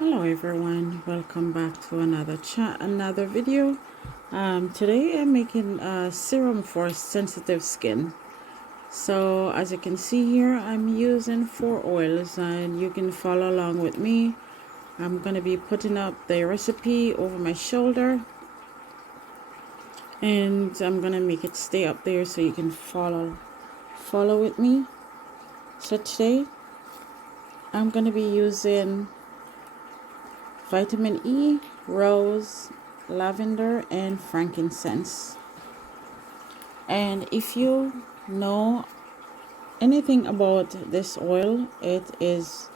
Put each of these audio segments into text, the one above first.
Hello everyone, welcome back to another video. Today I'm making a serum for sensitive skin. So as you can see here, I'm using 4 oils and you can follow along with me. I'm going to be putting up the recipe over my shoulder and I'm going to make it stay up there so you can follow with me. So today I'm going to be using vitamin E, rose, lavender, and frankincense. And if you know anything about this oil, it is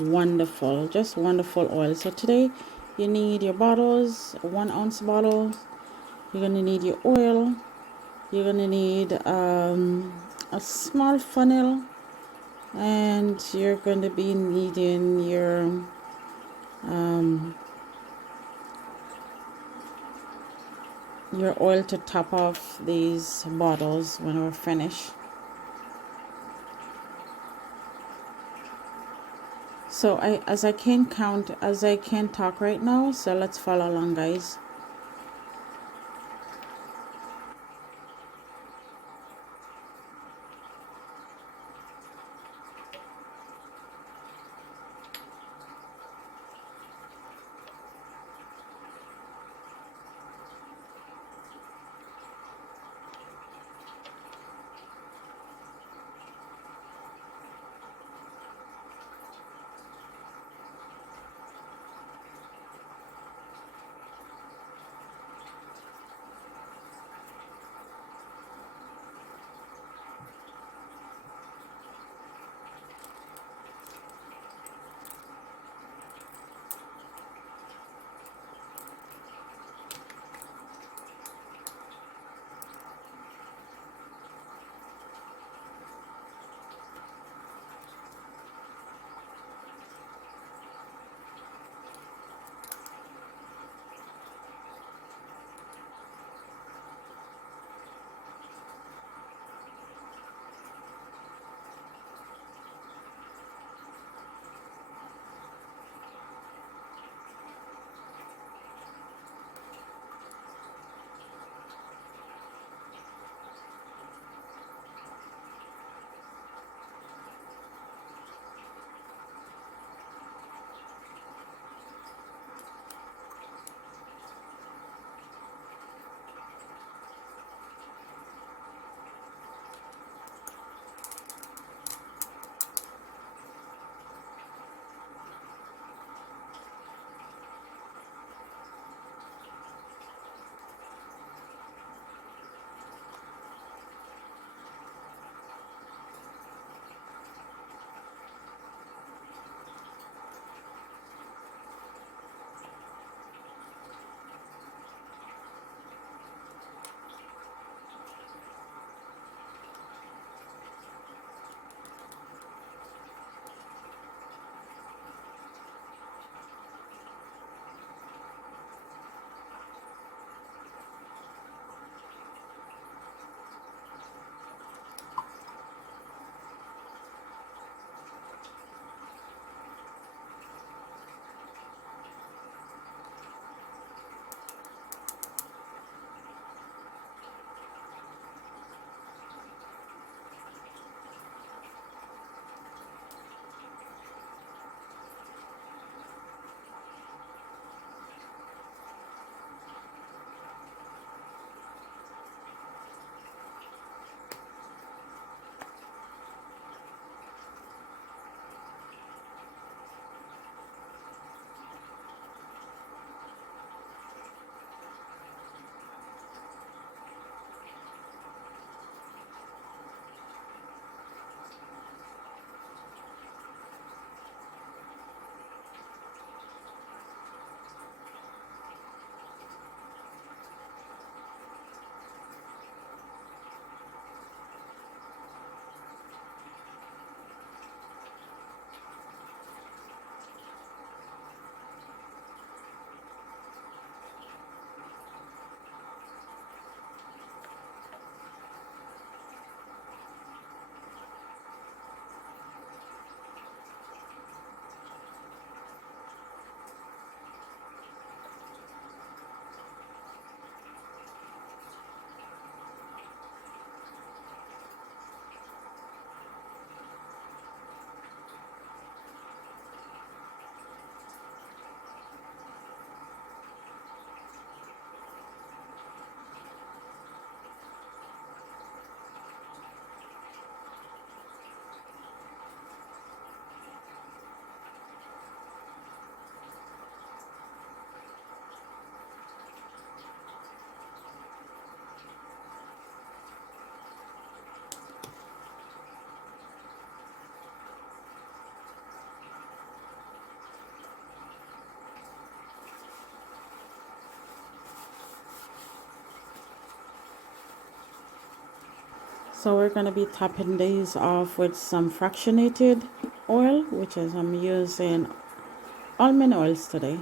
wonderful, just wonderful oil. So today you need your bottles, 1 ounce bottle. You're gonna need your oil. You're gonna need a small funnel, and you're going to be needing your oil to top off these bottles when we're finished. So as I can talk right now, so let's follow along, guys. So we're going to be topping these off with some fractionated oil, which is I'm using almond oils today.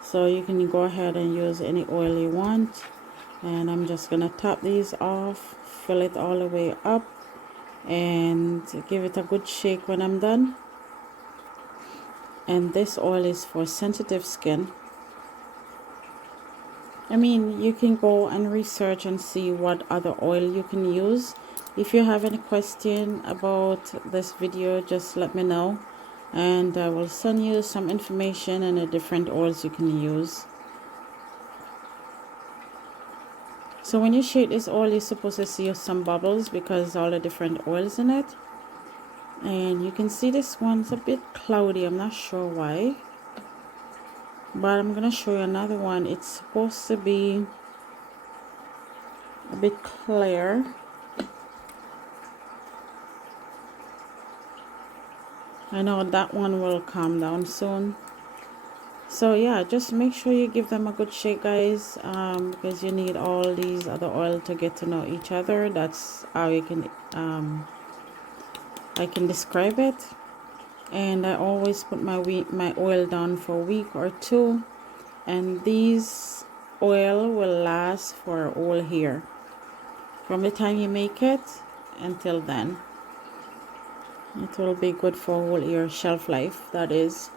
So you can go ahead and use any oil you want. And I'm just going to top these off, fill it all the way up, and give it a good shake when I'm done. And this oil is for sensitive skin. I mean, you can go and research and see what other oil you can use. If you have any question about this video, just let me know, and I will send you some information and the different oils you can use. So when you shake this oil, you're supposed to see some bubbles because all the different oils in it. And you can see this one's a bit cloudy. I'm not sure why, but I'm gonna show you another one. It's supposed to be a bit clear. I know that one will calm down soon. So yeah, just make sure you give them a good shake, guys, because you need all these other oil to get to know each other. That's how you can I can describe it. And I always put my oil down for a week or two, and these oil will last for a whole year from the time you make it until then. It will be good for a whole year shelf life, that is.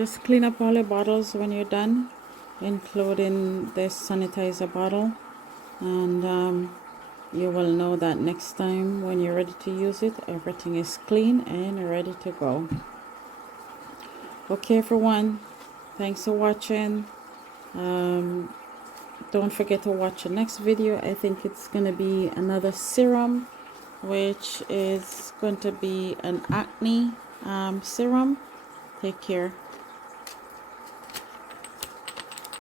Just clean up all your bottles when you're done, including this sanitizer bottle, and you will know that next time when you're ready to use it, everything is clean and ready to go. Okay everyone, thanks for watching. Don't forget to watch the next video. I think it's going to be another serum, which is going to be an acne serum. Take care.